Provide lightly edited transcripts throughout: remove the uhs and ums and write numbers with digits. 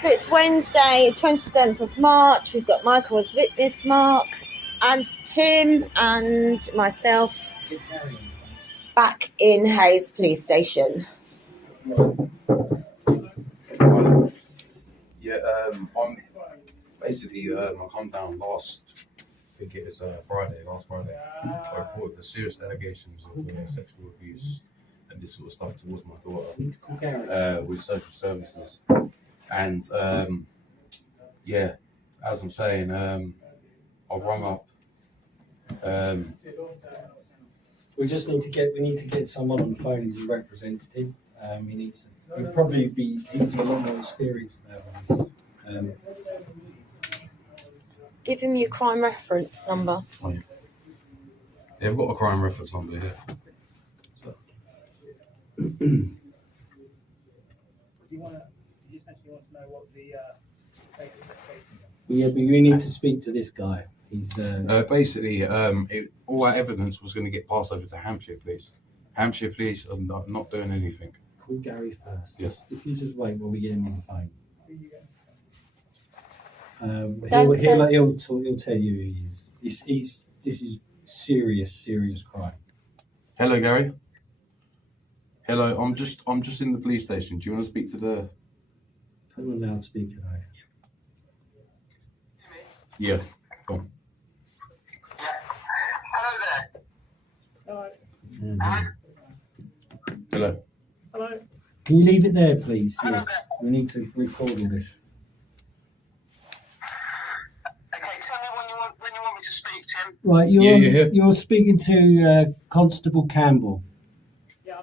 So it's Wednesday, 27th of March. We've got Michael as witness, Mark, and Tim and myself back in Hayes Police Station. Yeah, I'm basically, I come down last Friday. I reported the serious allegations of sexual abuse and this sort of stuff towards my daughter with social services. And yeah, as I'm saying, I rung up. We need to get someone on the phone who's a representative. He'll probably be a lot more experienced about this. Give him your crime reference number. Oh, yeah. They've got a crime reference number here. You essentially want to know what the state of the investigation is? Yeah, but we need to speak to this guy. He's basically, all our evidence was going to get passed over to Hampshire Police. Hampshire Police are not doing anything. Call Gary first. Yes. If you just wait while we get him on the phone. He'll tell you who he is. This is serious crime. Hello, Gary. Hello, I'm just in the police station. Do you want to speak to the? Put him on loudspeaker now. Yeah. Go on. Hello. Hello. Hello. Can you leave it there, please? Yeah. We need to record all this. Okay, tell me when you want me to speak, Tim. Right, you're speaking to Constable Campbell. Yeah,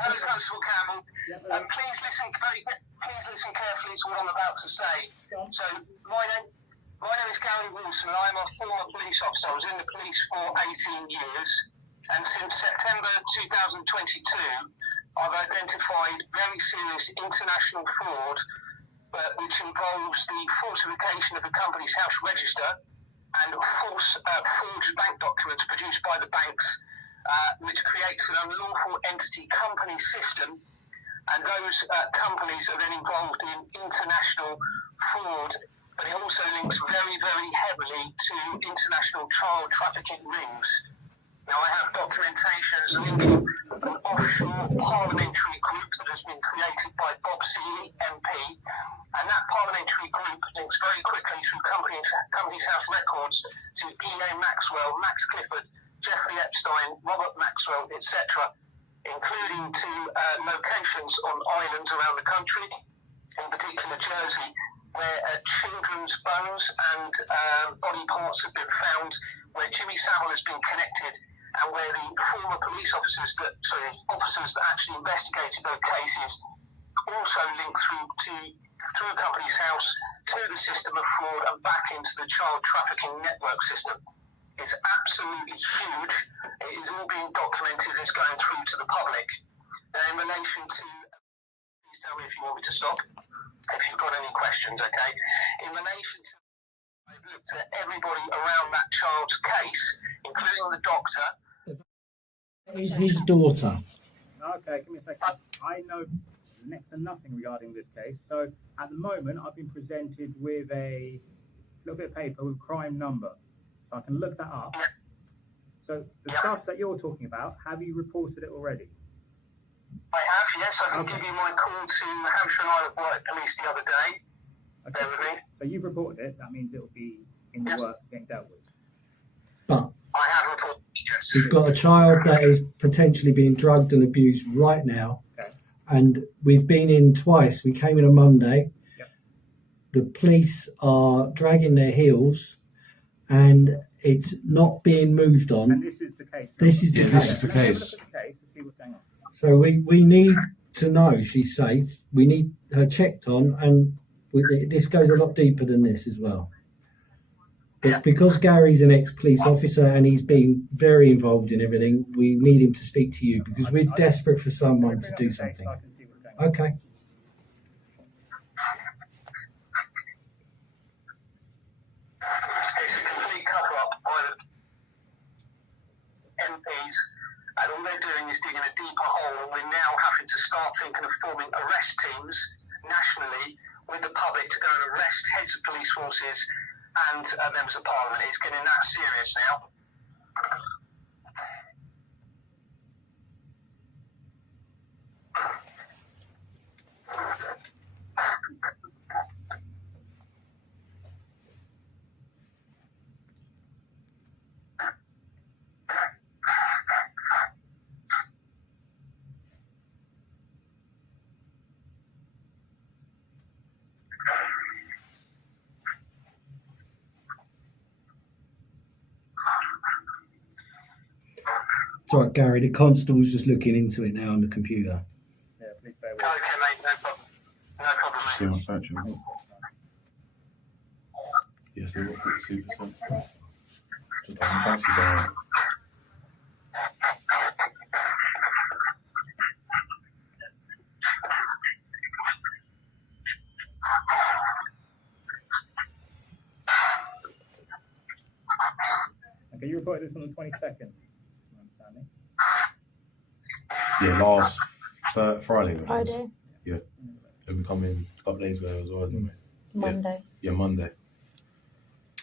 Hello, Constable Campbell. Please listen carefully to what I'm about to say. So, my name is Gary Wilson, and I'm a former police officer. I was in the police for 18 years, and since September 2022, I've identified very serious international fraud, which involves the falsification of the company's house register and forged bank documents produced by the banks, which creates an unlawful entity company system, and those companies are then involved in international fraud, but it also links very, very heavily to international child trafficking rings. Now, I have documentations linking an offshore parliamentary group that has been created by Bob Seeley, MP, and that parliamentary group links very quickly through Companies House records to E.A. Maxwell, Max Clifford, Jeffrey Epstein, Robert Maxwell, etc., including to locations on islands around the country, in particular Jersey, where children's bones and body parts have been found, where Jimmy Savile has been connected, and where the former police officers that actually investigated those cases also link through Companies House to the system of fraud and back into the child trafficking network system. It's absolutely huge. It is all being documented and it's going through to the public. In relation to, please tell me if you want me to stop, if you've got any questions, okay? In relation to, I've looked at everybody around that child's case, including the doctor. Is his daughter. Okay, give me a second. I know next to nothing regarding this case. So at the moment, I've been presented with a little bit of paper with crime number. So I can look that up. So the stuff that you're talking about, have you reported it already? I have, yes. I can give you my call to Hampshire and Isle of Wight Police the other day. Okay. Bear with me. So you've reported it. That means it'll be in the works getting dealt with. But I have reported, yes. we've got a child that is potentially being drugged and abused right now. Okay. And we've been in twice. We came in on Monday. Yep. The police are dragging their heels and it's not being moved on. And this is the case. This is the Yeah, case. this is the Let's case. have a look at the case and see what's going on. So we need to know she's safe. We need her checked on, and this goes a lot deeper than this as well. But because Gary's an ex-police officer and he's been very involved in everything, we need him to speak to you because we're desperate for someone to do something. So I can see what's going on. Okay. It's a complete cover-up by the MPs, and all they're doing is digging a deeper hole, and we're now having to start thinking of forming arrest teams nationally with the public to go and arrest heads of police forces and members of parliament. It's getting that serious now. It's all right, Gary. The constable's just looking into it now on the computer. Yeah, please bear with Okay, me. mate, no problem. No problem, See mate. my factory. Yes, they've got 52%. Just on the batteries are. Okay, you reported this on the 22nd, my understanding. Yeah, last Friday. Right? Friday, Yeah. So we come in a couple of days ago as well, didn't we? Monday. Yeah, Monday.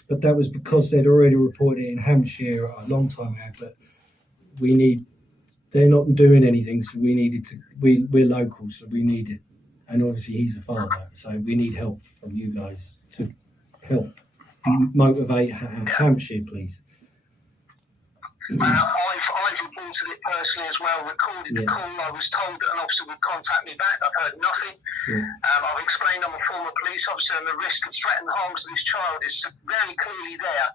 But that was because they'd already reported it in Hampshire a long time ago. But they're not doing anything, so we needed to. We're local, so we need it. And obviously, he's the father, so we need help from you guys to help motivate Hampshire, please. I've reported it personally as well, recorded the call. I was told that an officer would contact me back. I've heard nothing. Yeah. I've explained I'm a former police officer and the risk of threat and harm to this child is very clearly there,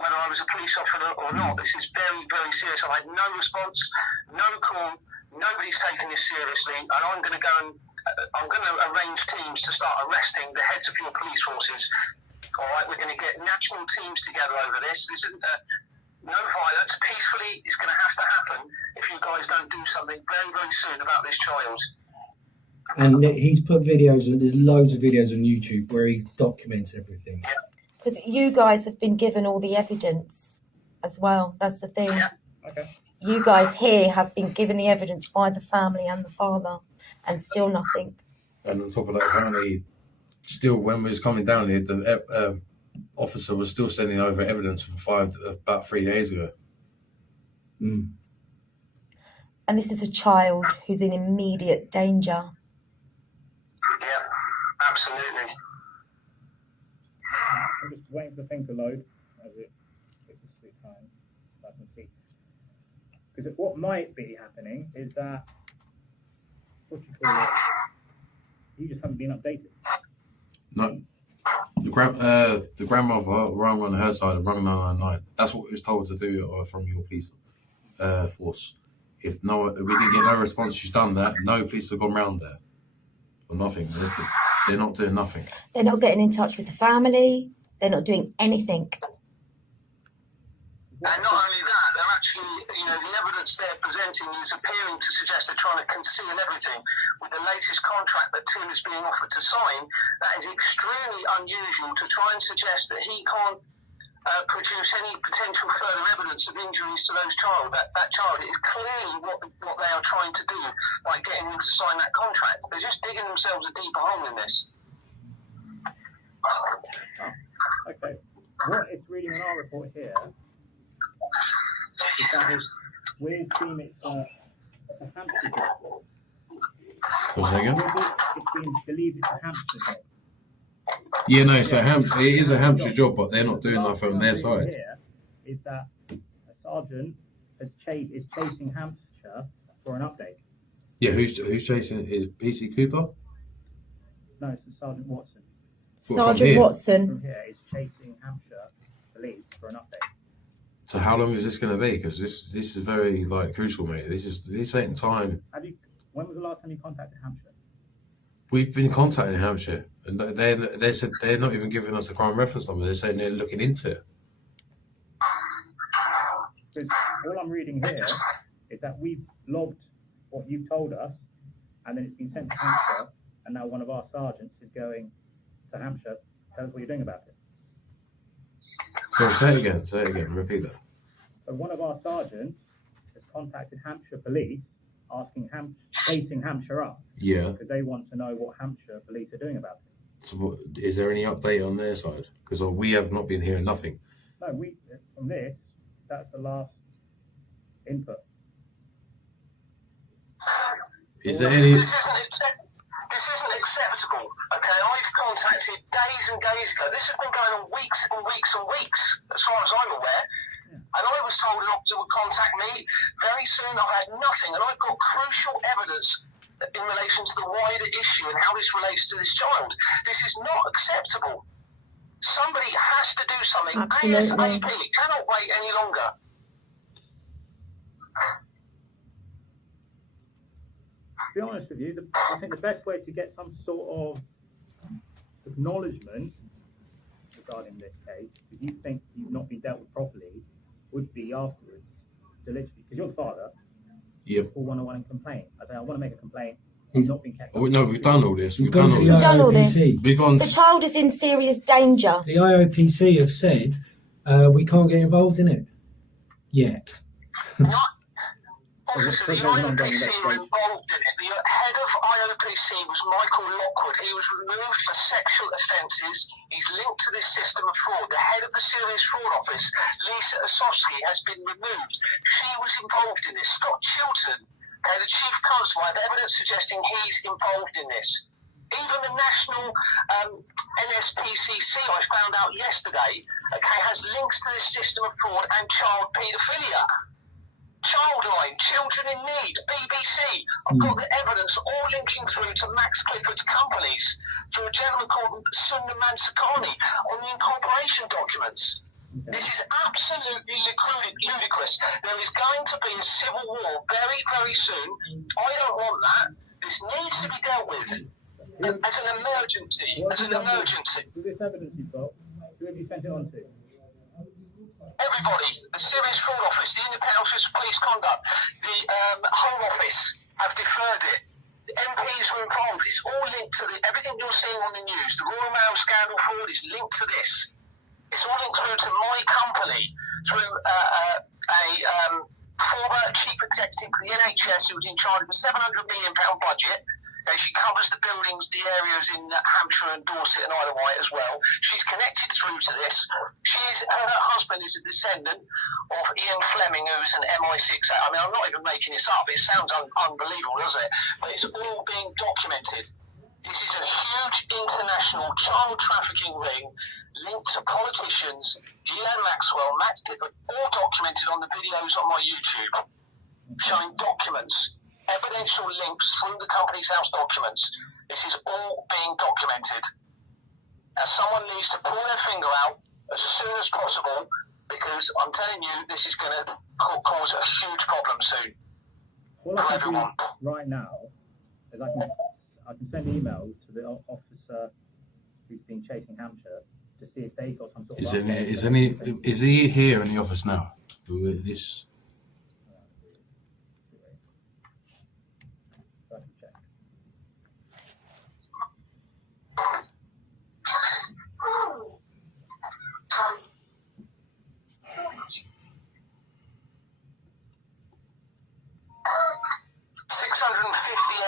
whether I was a police officer or not. This is very, very serious. I've had no response, no call, nobody's taking this seriously, and I'm going to arrange teams to start arresting the heads of your police forces. All right, we're going to get national teams together over this. This isn't no violence. Peacefully, it's going to have to happen if you guys don't do something very, very soon about this child. And he's put videos. There's loads of videos on YouTube where he documents everything. Because you guys have been given all the evidence as well. That's the thing. Yeah. Okay. You guys here have been given the evidence by the family and the father, and still nothing. And on top of that, apparently, still when we was coming down here, the officer was still sending over evidence from about 3 days ago. Mm. And this is a child who's in immediate danger. Yeah, absolutely. I'm just waiting for the thing to load as it gets a sweet time so I can see. Because what might be happening is that, what you call it, you just haven't been updated. No, the grandmother rang on her side, rang 999. That's what we was told to do from your police force. If we didn't get no response, she's done that. No police have gone round there, or nothing. They're not doing nothing. They're not getting in touch with the family. They're not doing anything. And not only that, they're actually, the evidence they're presenting is appearing to suggest they're trying to conceal everything. With the latest contract that Tim is being offered to sign, that is extremely unusual to try and suggest that he can't produce any potential further evidence of injuries to that child. It is clearly what they are trying to do by getting him to sign that contract. They're just digging themselves a deeper hole in this. Okay. What it's reading in our report here is that we're seeing it's a Hampshire job. So say again? It's been believed it's a Hampshire job. Yeah, no, it is a Hampshire job, but they're not doing nothing on their side. Here is that a sergeant is chasing Hampshire for an update. Yeah, who's chasing? Is PC Cooper? No, it's Sergeant Watson. Sergeant Watson. From here is chasing Hampshire police for an update. So how long is this going to be? Because this is very crucial, mate. This ain't time. When was the last time you contacted Hampshire? We've been contacting Hampshire, and they said they're not even giving us a crime reference number. They're saying they're looking into it. Because all I'm reading here is that we've logged what you've told us, and then it's been sent to Hampshire, and now one of our sergeants is going to Hampshire. Tell us what you're doing about it. So say it again, repeat that. So one of our sergeants has contacted Hampshire police chasing Hampshire up Yeah. because they want to know what Hampshire police are doing about it. So, is there any update on their side? Because we have not been hearing nothing. No, from this, that's the last input. Is there any? This isn't acceptable. Okay, I've contacted days and days ago. This has been going on weeks and weeks and weeks, as far as I'm aware. And I was told an officer would contact me very soon. I've had nothing, and I've got crucial evidence in relation to the wider issue and how this relates to this child. This is not acceptable. Somebody has to do something Absolutely. ASAP. It cannot wait any longer. To be honest with you, I think the best way to get some sort of acknowledgement regarding this case, if you think you've not been dealt with properly, would be afterwards to literally, because you're the father, Yep. call 101 and complain. I say, I want to make a complaint. He's- It's not been kept. Oh, no, we've done all this. He's We've gone done to all the this. Done all this. IOPC. We've gone. The child is in serious danger. The IOPC have said we can't get involved in it yet. Obviously, the IOPC were involved in it. The head of IOPC was Michael Lockwood. He was removed for sexual offences. He's linked to this system of fraud. The head of the Serious Fraud Office, Lisa Osowski, has been removed. She was involved in this. Scott Chilton, okay, the chief constable, I have evidence suggesting he's involved in this. Even the national NSPCC, I found out yesterday, okay, has links to this system of fraud and child paedophilia. Childline, Children in Need, BBC. I've got the evidence all linking through to Max Clifford's companies through a gentleman called Sundar Mansakani on the incorporation documents. Okay. This is absolutely ludicrous. There is going to be a civil war very, very soon. I don't want that. This needs to be dealt with as an emergency. What As have an you done emergency. with this evidence you've got? Who have you sent it on to? Everybody, the Serious Fraud Office, the Independent Office of Police Conduct, the Home Office have deferred it. The MPs were involved. It's all linked to everything you're seeing on the news. The Royal Mail scandal fraud is linked to this. It's all linked through to my company, through a former chief executive for the NHS who was in charge of a £700 million budget. She covers the buildings, the areas in Hampshire and Dorset and Isle of Wight as well. She's connected through to this. Her husband is a descendant of Ian Fleming, who's an MI6. I mean, I'm not even making this up. It sounds unbelievable, doesn't it? But it's all being documented. This is a huge international child trafficking ring linked to politicians, Ghislaine Maxwell, Max Clifford, all documented on the videos on my YouTube, showing documents, evidential links through the Company's House documents. This is all being documented. Now, someone needs to pull their finger out as soon as possible, because I'm telling you, this is going to cause a huge problem soon All for I can do everyone. right now is I can send emails to the officer who's been chasing Hampshire to see if they got some sort of update. Is he here in the office now? This. I can check.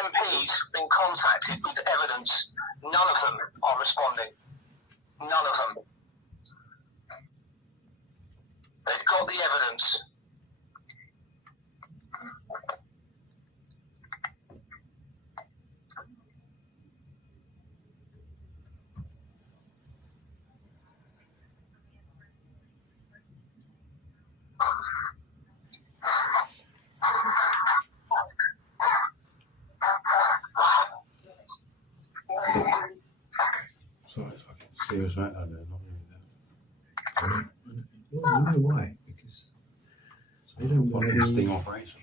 MPs been contacted with evidence. None of them are responding. None of them. They've got the evidence. Sorry, it's fucking serious matter. Not really Well, you know why? Because they don't want fucking to. sting operation.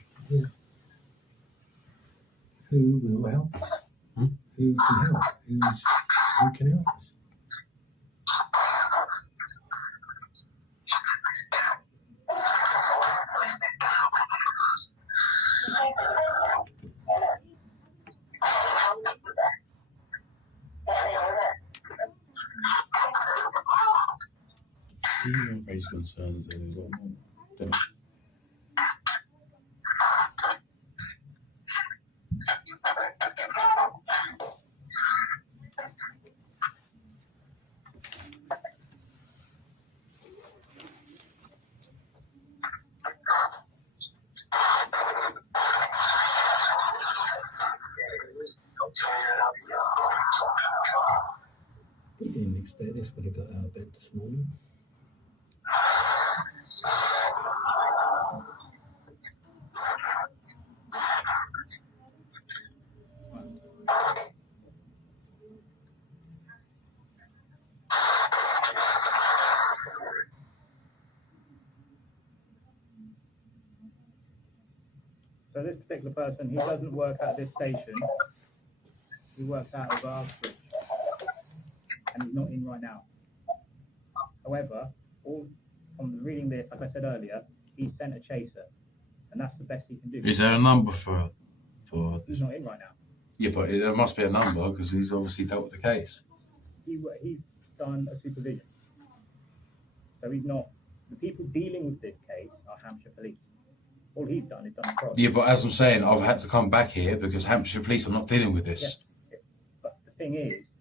Who will help us? Who can help? Who can help us? He won't raise concerns. Don't. this would have got out of bed this morning. So this particular person, he doesn't work at this station. He works out of Uxbridge, and he's not in right now. However, from reading this, like I said earlier, he's sent a chaser, and that's the best he can do. Is there a number for? He's not in right now. Yeah, but there must be a number because he's obviously dealt with the case. He's done a supervision, so he's not. The people dealing with this case are Hampshire Police. All he's done is done the fraud. Yeah, but as I'm saying, I've had to come back here because Hampshire Police are not dealing with this. Yeah. But the thing is,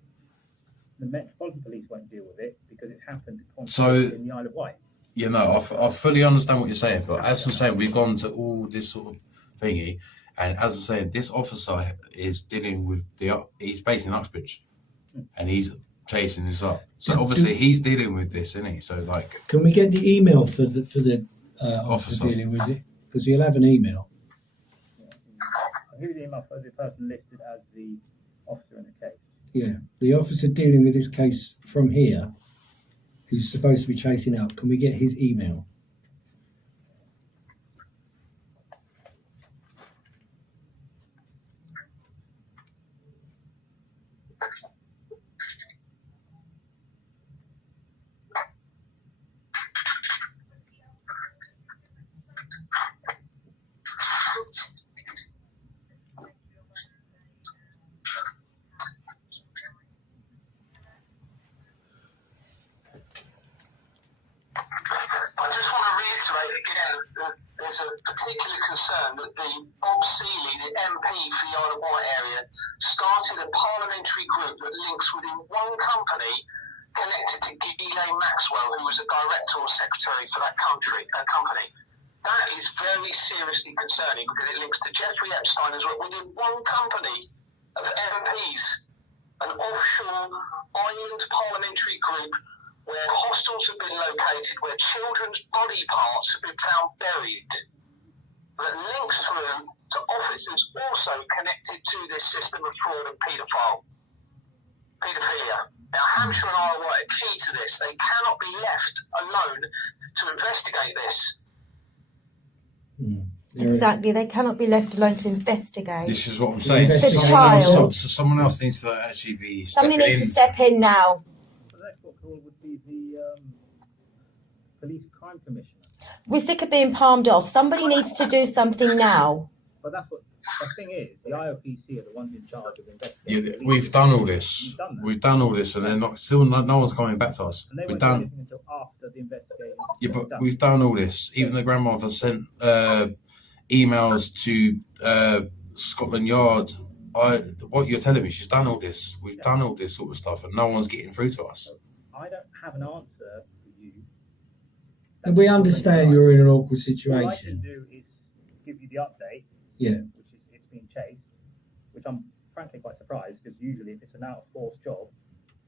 the Metropolitan Police won't deal with it because it happened in the Isle of Wight. You know, I fully understand what you're saying, but as I'm saying, we've gone to all this sort of thingy, and as I'm saying, this officer is dealing with he's based in Uxbridge, and he's chasing this up. So obviously he's dealing with this, isn't he? So like, can we get the email for the officer dealing with it? Because you'll have an email. I'll give you the email for the person listed as the officer in the case. Yeah, the officer dealing with this case from here, who's supposed to be chasing up. Can we get his email? There's a particular concern that the Bob Seeley, the MP for the Isle of Wight area, started a parliamentary group that links within one company connected to Ghislaine Maxwell, who was a director or secretary for that company. That is very seriously concerning because it links to Jeffrey Epstein as well. Within one company of MPs, an offshore island parliamentary group where hostels have been located, where children's body parts have been found buried, that links through to officers also connected to this system of fraud and paedophilia. Now, Hampshire and Isle of Wight are key to this. They cannot be left alone to investigate this. Exactly, they cannot be left alone to investigate. This is what I'm saying. The child. Someone else needs to actually be. Somebody needs to step in now. The next call would be the police crime commissioner. We're sick of being palmed off. Somebody needs to do something now. But that's what the thing is. The IOPC are the ones in charge of investigating. Yeah, we've done all this. We've done all this, and they're not. Still, no one's coming back to us. And they we've won't done do anything until after the investigation. Yeah, but we've done all this. Even the grandmother sent emails to Scotland Yard. What you're telling me, she's done all this. We've done all this sort of stuff, and no one's getting through to us. I don't have an answer for you. And we understand you're in an awkward situation. What I can do is give you the update. Yeah. Which is it's being chased, which I'm frankly quite surprised because usually if it's an out of force job,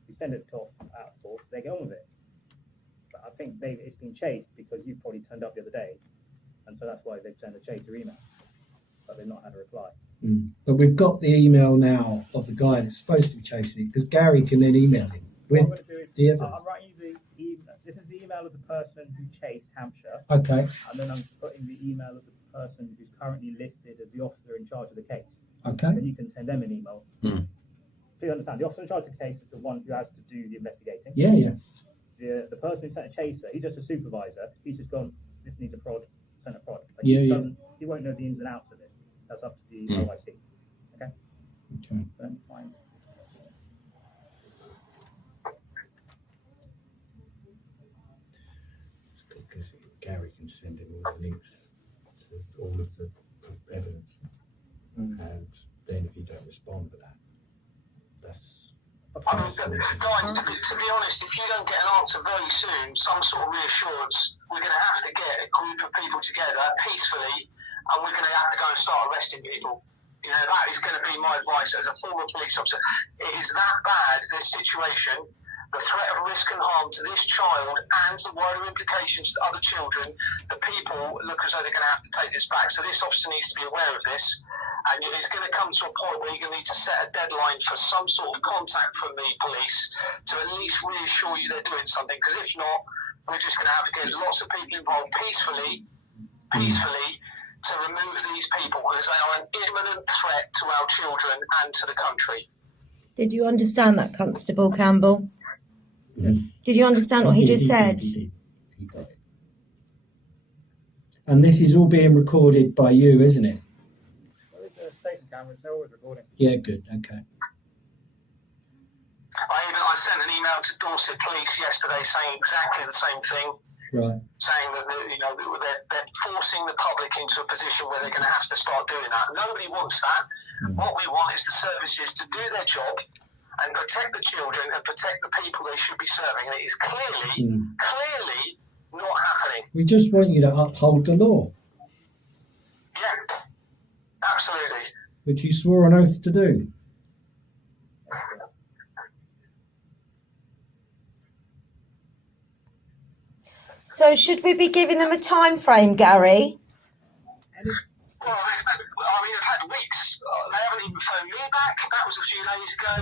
you send it to out of force, they get on with it. But I think it's been chased because you probably turned up the other day, and so that's why they've sent a chaser email, but they've not had a reply. But we've got the email now of the guy that's supposed to be chasing it because Gary can then email him with the evidence. I'm writing you the email. This is the email of the person who chased Hampshire. Okay. And then I'm putting the email of the person who's currently listed as the officer in charge of the case. Okay. Then you can send them an email. So you understand, the officer in charge of the case is the one who has to do the investigating. Yeah. The person who sent a chaser, he's just a supervisor. He's just gone, this needs a prod, send a prod. But He won't know the ins and outs of it. That's up to the OIC. Okay? So let me find Because Gary can send him all the links to all of the evidence. And then if you don't respond to that, that's... Guys, to be honest, if you don't get an answer very soon, some sort of reassurance, we're going to have to get a group of people together peacefully, and we're going to have to go and start arresting people. You know, that is going to be my advice as a former police officer. It is that bad, this situation, the threat of risk and harm to this child and the wider implications to other children, the people look as though they're going to have to take this back. So this officer needs to be aware of this, and it's going to come to a point where you're going to need to set a deadline for some sort of contact from the police to at least reassure you they're doing something, because if not, we're just going to have to get lots of people involved peacefully to remove these people, because they are an imminent threat to our children and to the country. Did you understand that, Constable Campbell? Yeah. Did you understand what he just said? He got it. And this is all being recorded by you, isn't it? Well, it's a station cameras, they're always recording. Yeah, good. Okay. I sent an email to Dorset Police yesterday saying exactly the same thing, Right. saying that they're forcing the public into a position where they're going to have to start doing that. Nobody wants that. What we want is the services to do their job and protect the children and protect the people they should be serving. And it is clearly not happening. We just want you to uphold the law, Yeah, absolutely. which you swore an oath to do. So should we be giving them a time frame, Gary? Well, they've had weeks. They haven't even phoned me back. That was a few days ago.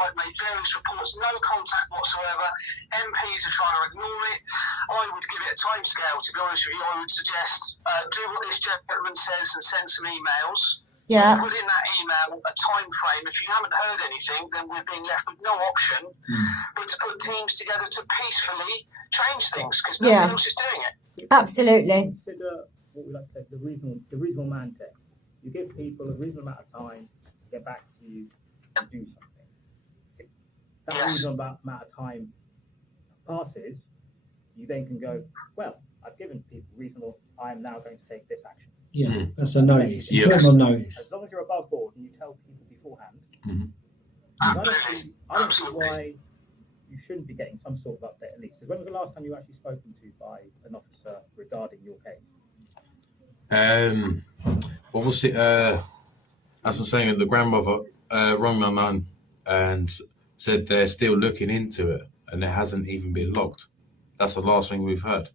I've made various reports, no contact whatsoever. MPs are trying to ignore it. I would give it a timescale, to be honest with you. I would suggest do what this gentleman says and send some emails. Yeah. Put in that email a time frame. If you haven't heard anything, then we're being left with no option but to put teams together to peacefully change things, because nobody else is doing it. Absolutely. Consider what we like to say the reasonable man test. You give people a reasonable amount of time to get back to you and do something. If that reasonable amount of time passes, you then can go, well, I've given people reasonable, I am now going to take this action. Yeah, that's a notice. You put them on notice. As long as you're above board and you tell people beforehand, Absolutely. I don't see why you shouldn't be getting some sort of update at least. Because when was the last time you were actually spoken to by an officer regarding your case? What was it? As I'm saying, the grandmother rang my mum and said they're still looking into it and it hasn't even been logged. That's the last thing we've heard.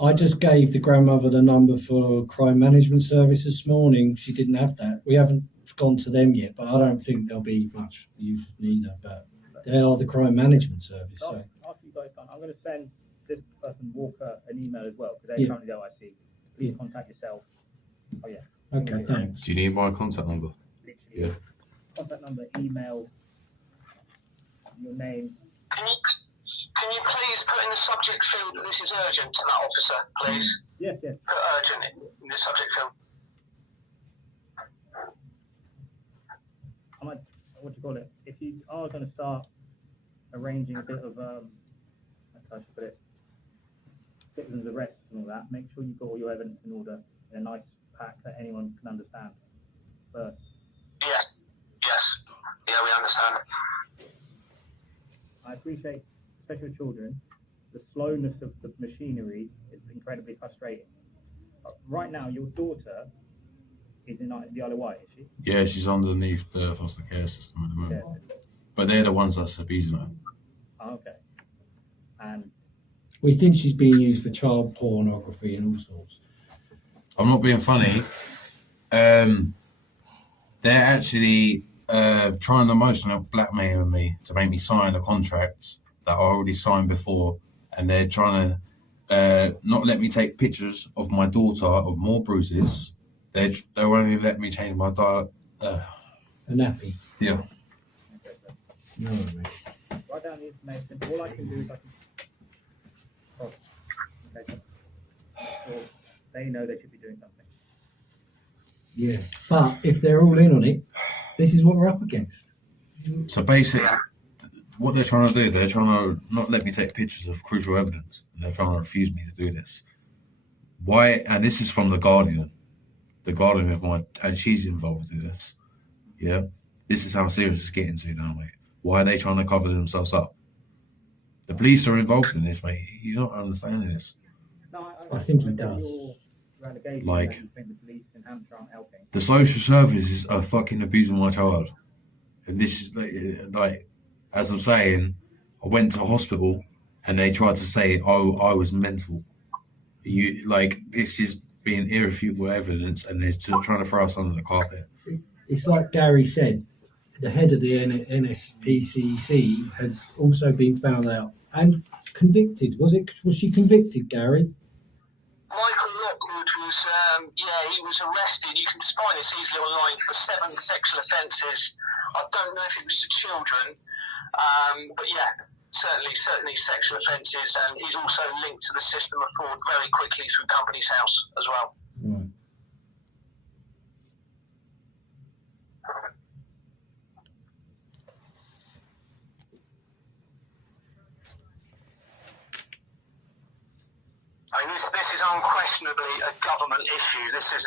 I just gave the grandmother the number for crime management service this morning. She didn't have that. We haven't gone to them yet, but I don't think there'll be much use neither. But they are the crime management service. So After you guys done, I'm going to send this person, Walker, an email as well, because they're currently the OIC. Please contact yourself. Oh, yeah. okay, thanks. Do you need my contact number? Literally. Yeah. Contact number, email, your name. Can you please put in the subject field that this is urgent to that officer, please? Yes. Put urgent in the subject field. What do you call it? If you are going to start arranging a bit of, how can I put it, citizens' arrests and all that, make sure you've got all your evidence in order in a nice pack that anyone can understand first. Yes. Yeah, we understand. I appreciate, especially with children, the slowness of the machinery is incredibly frustrating. But right now, your daughter is in the Isle of Wight, is she? Yeah, she's underneath the foster care system at the moment. Yeah. But they're the ones that's abusing her. Oh, okay. And We think she's being used for child pornography and all sorts. I'm not being funny. They're actually trying to emotional blackmail me to make me sign a contract that I already signed before, and they're trying to not let me take pictures of my daughter of more bruises. They'll only let me change my diet. A nappy. Yeah. okay, so No, mate. write down the information. All I can do is I can okay, so they know they should be doing something. Yeah. But if they're all in on it, this is what we're up against. So basically, what they're trying to do, they're trying to not let me take pictures of crucial evidence. And they're trying to refuse me to do this. Why? And this is from the Guardian. The Guardian of my, and she's involved in this. Yeah. This is how serious it's getting to now, mate. Why are they trying to cover themselves up? The police are involved in this, mate. You're not understanding this. No, I think he get does. Your allegation Like- that you think the police in Hampshire aren't helping. The social services are fucking abusing my child. And this is like as I'm saying, I went to hospital and they tried to say, oh, I was mental. This is being irrefutable evidence, and they're still trying to throw us under the carpet. It's like Gary said, the head of the NSPCC has also been found out and convicted. Was she convicted, Gary? Michael Lockwood was, he was arrested. You can find this easily online for 7 sexual offences. I don't know if it was to children, but yeah, certainly sexual offences, and he's also linked to the system of fraud very quickly through Company's House as well. Right. I mean, this is unquestionably a government issue. This is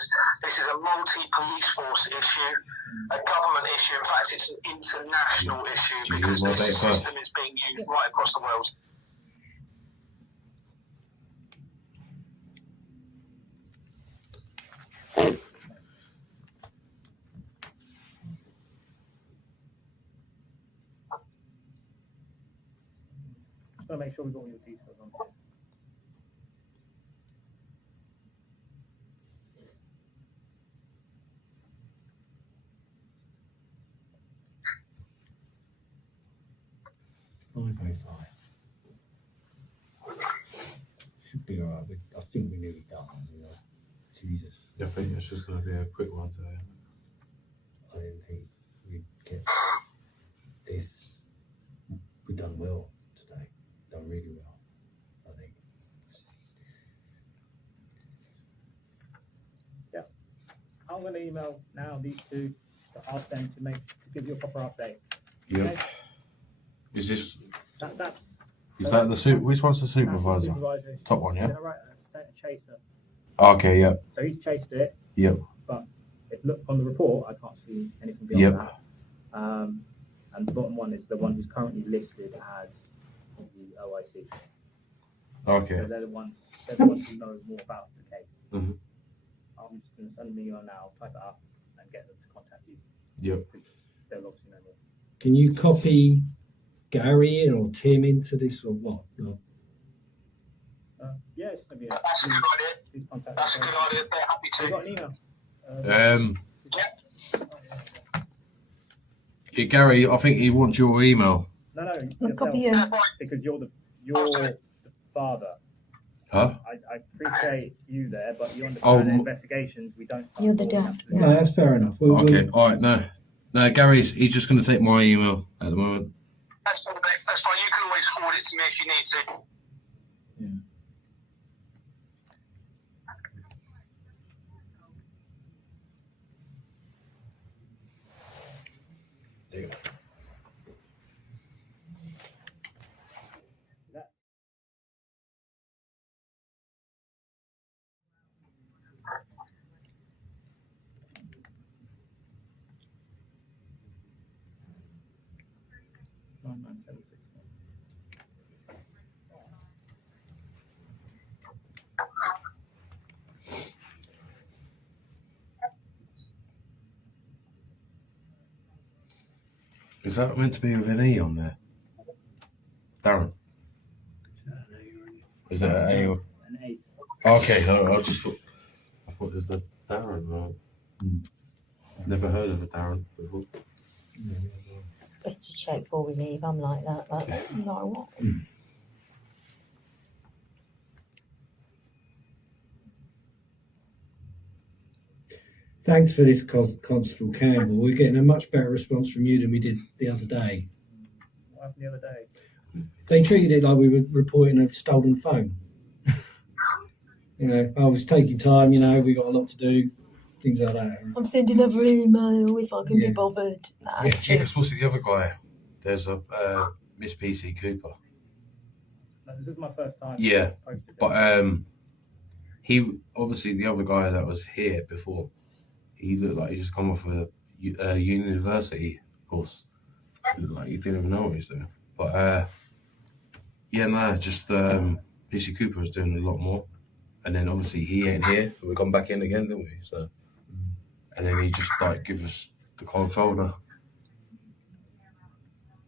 a multi-police force issue, a government issue. In fact, it's an international issue because this system is being used right across the world. Just want to make sure we've got all your details on here. Should be all right. I think we're nearly done. Jesus. I think it's just going to be a quick one today. I didn't think we'd get this. We've done well today. Done really well, I think. Yeah. I'm going to email now these two to ask them to give you a proper update. Yeah. Okay? Is this? Is that the which one's the supervisor? Supervisor. Top one, yeah. Right, chaser. Okay, yeah. So he's chased it. Yep. But look on the report, I can't see anything beyond that. And the bottom one is the one who's currently listed as the OIC. Okay. So they're the ones who know more about the case. Mm-hmm. I'm just going to send them an email now, type it up, and get them to contact you. Yep. They'll obviously know more. Can you copy Gary or Tim into this or what? No. Yeah, it's going to be. That's a good idea. Please contact That's a us. good idea. They're happy You to. got an email? Yeah, Gary, I think he wants your email. No, I'll copy yourself, you. because you're the father. Huh? I appreciate you there, but you understand investigations. We don't. You're the dad. No, that's fair enough. Okay, all right, no, Gary's he's just going to take my email at the moment. That's fine. You can always forward it to me if you need to. Yeah. There you go. Is that meant to be with an E on there? Darren? Is that an A or? An 8. Okay, no, I thought there's a Darren, right? Never heard of a Darren before. Best to check before we leave. I'm like that. Like, you know what? Thanks for this, Constable Campbell. We're getting a much better response from you than we did the other day. What happened the other day? They treated it like we were reporting a stolen phone. I was taking time, we got a lot to do, things like that. I'm sending another email if I can be bothered. Nah, Yeah, because what's the other guy? There's a Miss PC Cooper. No, this is my first time. Yeah, posted it. but he obviously the other guy that was here before. He looked like he just come off a university course. He looked like he didn't even know what he was doing. But PC Cooper was doing a lot more. And then obviously he ain't here. We come back in again, didn't we? So, and then he just give us the cold shoulder.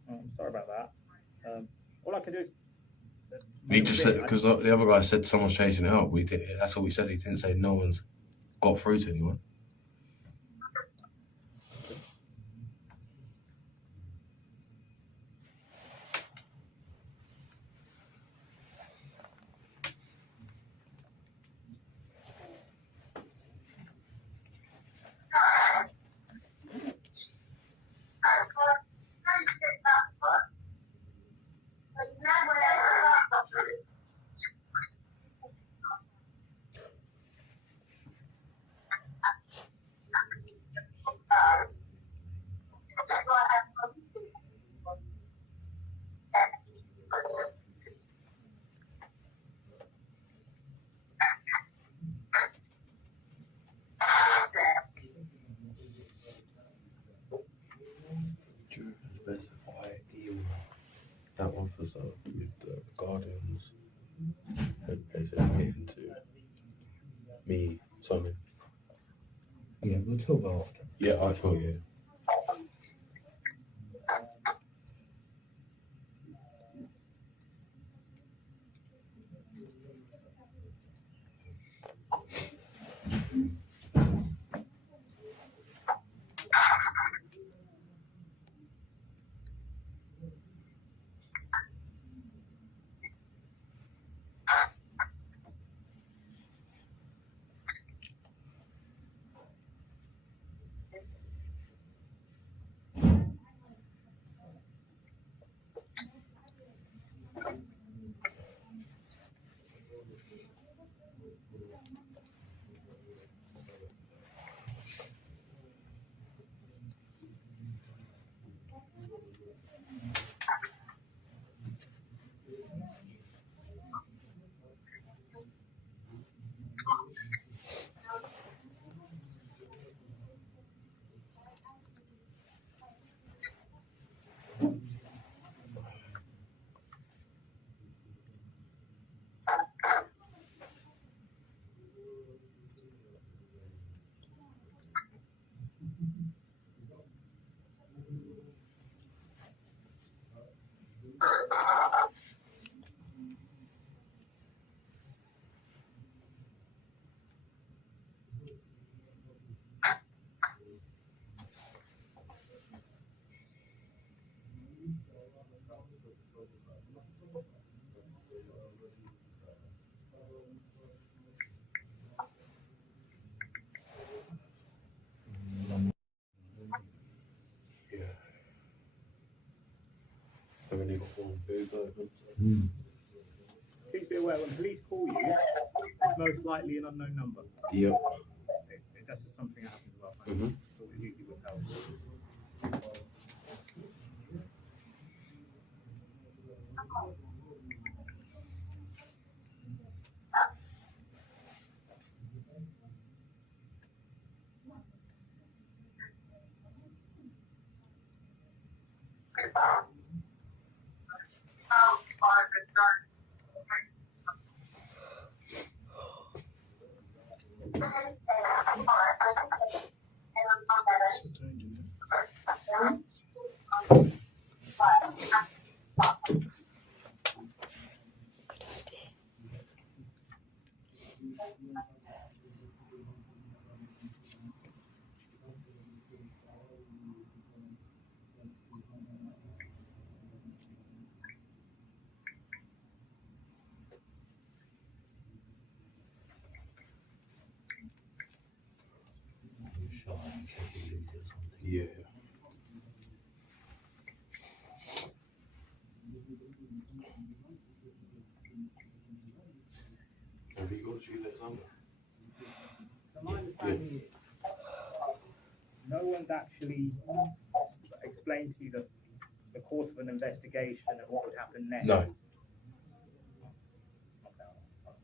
I'm sorry about that. All I can do is. He just said, because the other guy said someone's chasing it up. That's all we said. He didn't say no one's got through to anyone. That one for with the Guardians, basically hitting to me, Simon. Yeah, we'll talk after. Yeah, I thought, yeah. I've only got one boob open. Please be aware when police call you, it's most likely an unknown number. Yep. That's just something that happens a lot. Mhm. So it usually would help. Yeah. Have you got Juliet's number? So my understanding is no one's actually explained to you the course of an investigation and what would happen next. No. Okay,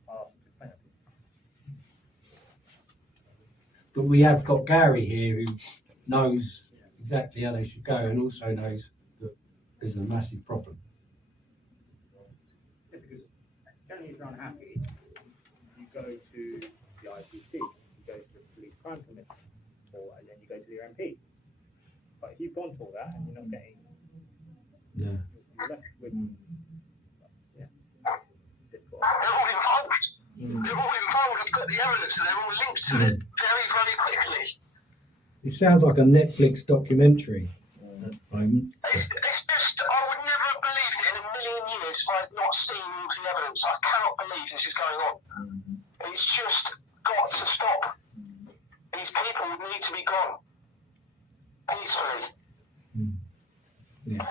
I'll ask them to explain it. But we have got Gary here who knows exactly how they should go and also knows that there's a massive problem. Yeah, because generally if you're unhappy, you go to the IPC, you go to the Police Crime Commission, and then you go to the MP. But if you've gone to all that and you're not getting Yeah. You're left with, yeah, difficult. They're all involved. They're all involved. I've got the evidence. They're all linked to it very, very quickly. It sounds like a Netflix documentary at the moment. It's just, I would never have believed it in a million years if I had not seen the evidence. I cannot believe this is going on. It's just got to stop. These people need to be gone. Peacefully. Yeah.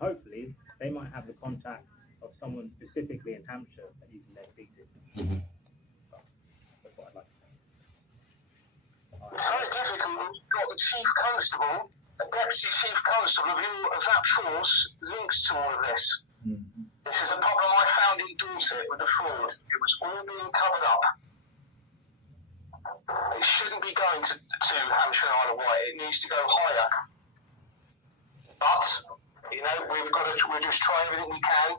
Hopefully, they might have the contact of someone specifically in Hampshire that you can then speak to. That's what I'd like to say. It's very difficult when you've got the chief constable, a deputy chief constable of that force linked to all of this. This is a problem I found in Dorset with the fraud. It was all being covered up. It shouldn't be going to Hampshire and Isle of Wight. It needs to go higher. But, you know, we'll just try everything we can,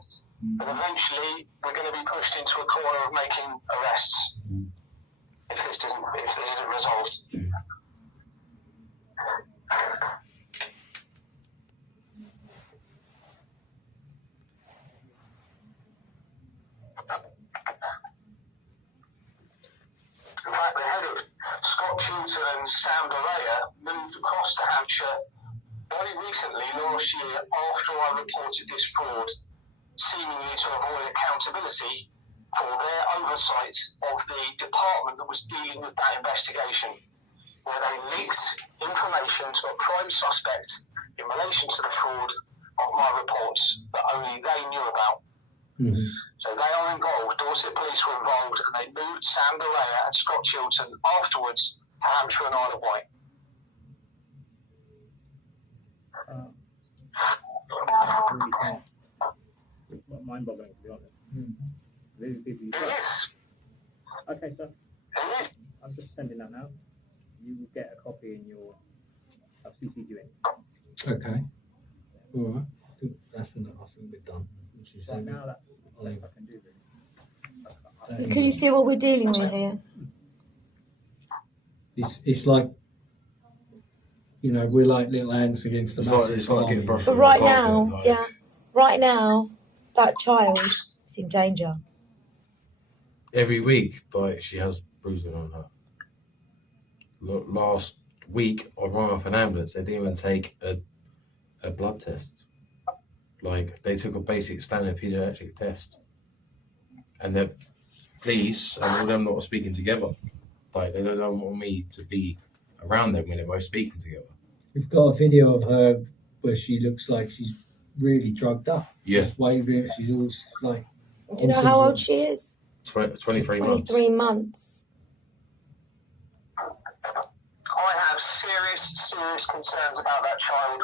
and eventually we're going to be pushed into a corner of making arrests if this isn't resolved. In fact, the head of Scott Chilton and Sam Berea moved across to Hampshire very recently, last year, after I reported this fraud, seemingly to avoid accountability for their oversight of the department that was dealing with that investigation, where they linked information to a prime suspect in relation to the fraud of my reports that only they knew about. So they are involved. Dorset Police were involved, and they moved Sam Berea and Scott Chilton afterwards to Hampshire and Isle of Wight. It's not mind-boggling, to be honest. These people you It is. Okay, so It is. I'm just sending that now. You will get a copy in your CC'd you in. Okay. All right. That's enough. I think we're done. Right now, that's the best I can do, really. Can you see what we're dealing with here? It's like, you know, we're like little ants against the massive It's like getting army. brushed But on the right carpet, now, like- yeah, right now, that child is in danger. Every week, like, she has bruising on her. Last week, I rang up an ambulance. They didn't even take a blood test. Like, they took a basic standard pediatric test, and the police and all them not speaking together. Like, they don't want me to be around them when they're both speaking together. We've got a video of her where she looks like she's really drugged up. Yeah. She's waving. She's all like. Do you know how old she is? 23 months. 23 months. I have serious concerns about that child.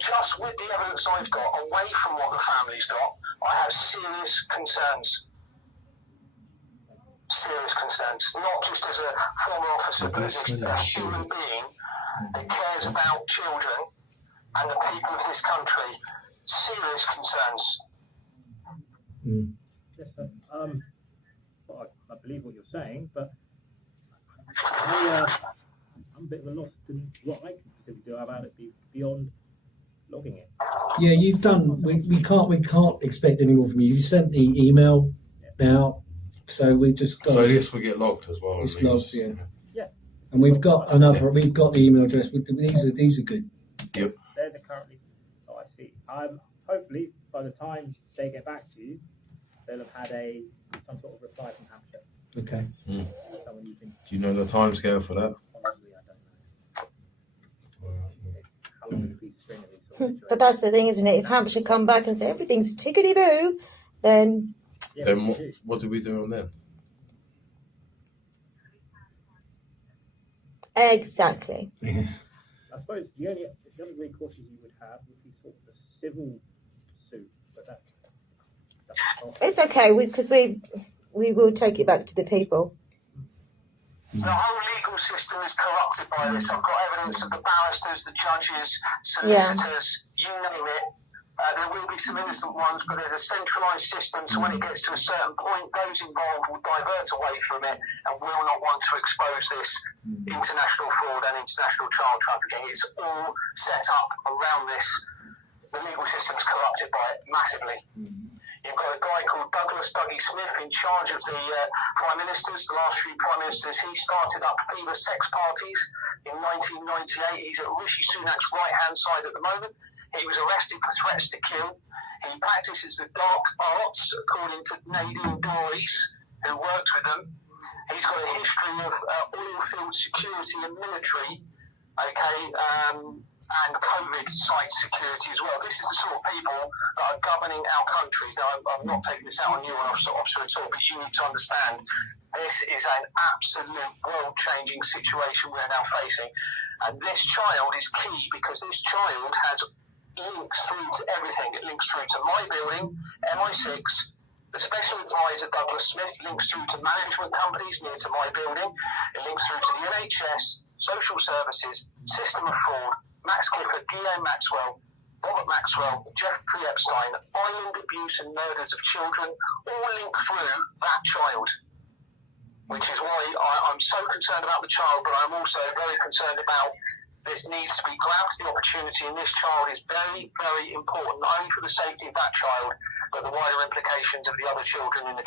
Just with the evidence I've got, away from what the family's got, I have serious concerns. Serious concerns. Not just as a former officer, but as a human being that cares about children and the people of this country. Serious concerns. Yes, sir. Well, I believe what you're saying, but I'm a bit of a loss to what I can specifically do about it beyond logging it. Yeah, you've done. We can't expect any more from you. You sent the email now, so we just got. So this will get logged as well. It's I mean, logged, yeah. Yeah. And we've got another. We've got the email address. These are good. They're the currently. Oh, I see. Hopefully, by the time they get back to you, they'll have had some sort of reply from Hampshire. Okay. Someone you can. Do you know the timescale for that? Honestly, I don't know. How long is a piece of string of these sort of But that's the thing, isn't it? If Hampshire come back and say everything's tickety-boo, then yeah, Then what do we do on them? exactly. Yeah. I suppose the other recourses you would have would be sort of a civil suit, but that's It's okay because we will take it back to the people. The whole legal system is corrupted by this. I've got evidence of the barristers, the judges, solicitors, you name it. There will be some innocent ones, but there's a centralised system, so when it gets to a certain point, those involved will divert away from it and will not want to expose this international fraud and international child trafficking. It's all set up around this. The legal system's corrupted by it massively. You've got a guy called Douglas Dougie Smith in charge of the prime ministers, the last few prime ministers. He started up fever sex parties in 1998. He's at Rishi Sunak's right-hand side at the moment. He was arrested for threats to kill. He practices the dark arts, according to Nadine Dorries, who worked with them. He's got a history of oil field security and military, and COVID site security as well. This is the sort of people that are governing our countries. Now, I'm not taking this out on you, officer at all, but you need to understand this is an absolute world-changing situation we're now facing. And this child is key because this child has links through to everything. It links through to my building, MI6, the special advisor Douglas Smith links through to management companies near to my building. It links through to the NHS, social services, system of fraud, Max Clifford, Ghislaine Maxwell, Robert Maxwell, Jeffrey Epstein, island abuse and murders of children, all link through that child. Which is why I'm so concerned about the child, but I'm also very concerned about this needs to be grabbed, the opportunity, and this child is very, very important, not only for the safety of that child, but the wider implications of the other children in the